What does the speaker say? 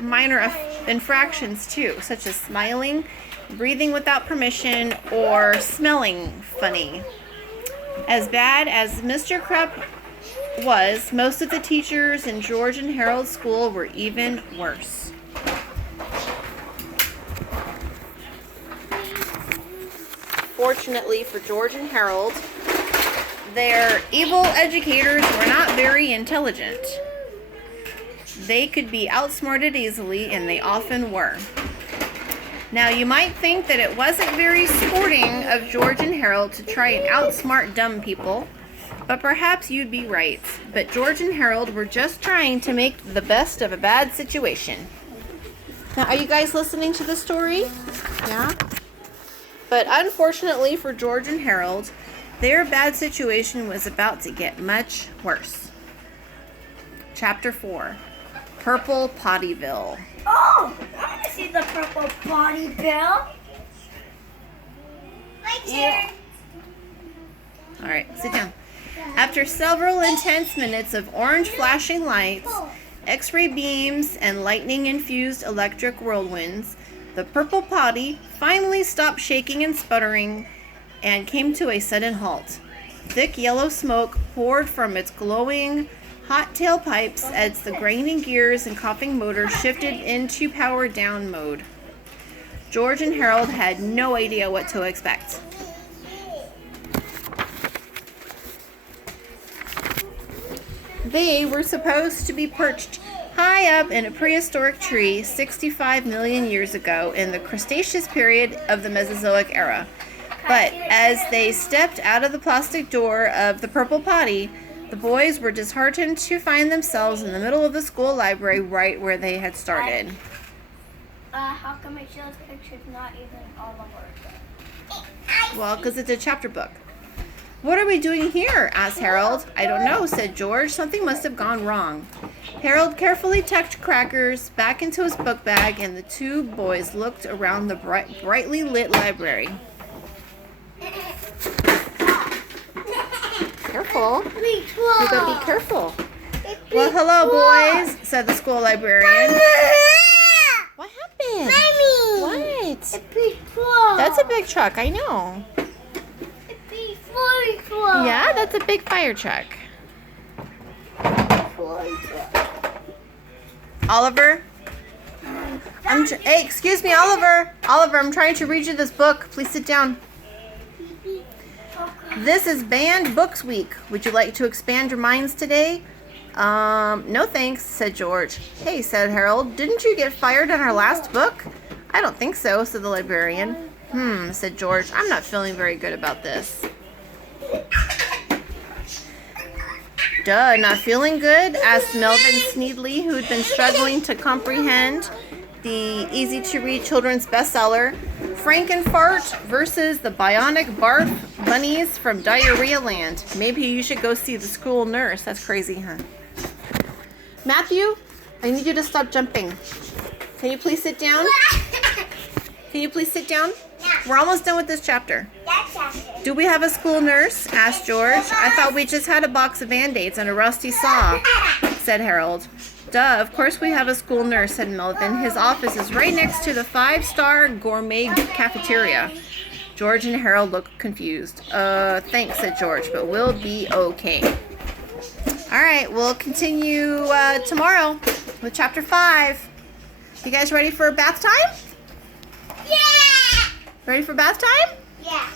minor infractions too, such as smiling, breathing without permission, or smelling funny. As bad as Mr. Krupp was, most of the teachers in George and Harold's school were even worse. Fortunately for George and Harold, their evil educators were not very intelligent. They could be outsmarted easily, and they often were. Now, you might think that it wasn't very sporting of George and Harold to try and outsmart dumb people, but perhaps you'd be right. But George and Harold were just trying to make the best of a bad situation. Now, are you guys listening to the story? Yeah? But unfortunately for George and Harold, their bad situation was about to get much worse. Chapter 4. Purple Pottyville. Oh, I want to see the Purple Pottyville. My turn. All right, sit down. After several intense minutes of orange flashing lights, X-ray beams, and lightning-infused electric whirlwinds, the Purple Potty finally stopped shaking and sputtering and came to a sudden halt. Thick yellow smoke poured from its glowing hot tailpipes as the grinding gears and coughing motor shifted into power down mode. George and Harold had no idea what to expect. They were supposed to be perched high up in a prehistoric tree 65 million years ago in the Cretaceous period of the Mesozoic era. But as they stepped out of the plastic door of the Purple Potty, the boys were disheartened to find themselves in the middle of the school library right where they had started. How come it shows pictures, not even all the words? Well, because it's a chapter book. What are we doing here? Asked Harold. I don't know, said George. Something must have gone wrong. Harold carefully tucked crackers back into his book bag, and the two boys looked around the brightly lit library. Careful. You gotta be careful. Well, hello, boys, said the school librarian. What happened? What? That's a big truck, I know. Yeah, that's a big fire truck. Oliver? Hey, excuse me, Oliver. Oliver, I'm trying to read you this book. Please sit down. This is Banned Books Week. Would you like to expand your minds today? No thanks, said George. Hey, said Harold, didn't you get fired on our last book? I don't think so, said the librarian. Said George. I'm not feeling very good about this. Duh, not feeling good? Asked Melvin Sneedley, who'd been struggling to comprehend the easy-to-read children's bestseller, Frankenfart versus the Bionic Barf Bunnies from Diarrhea Land. Maybe you should go see the school nurse. That's crazy, huh? Matthew, I need you to stop jumping. Can you please sit down? Can you please sit down? We're almost done with this chapter. Do we have a school nurse? Asked George. I thought we just had a box of Band-Aids and a rusty saw, said Harold. Duh, of course we have a school nurse, said Melvin. His office is right next to the 5-star gourmet cafeteria. George and Harold looked confused. Thanks, said George, but we'll be okay. All right, we'll continue tomorrow with chapter 5. You guys ready for bath time? Yeah! Ready for bath time? Yeah.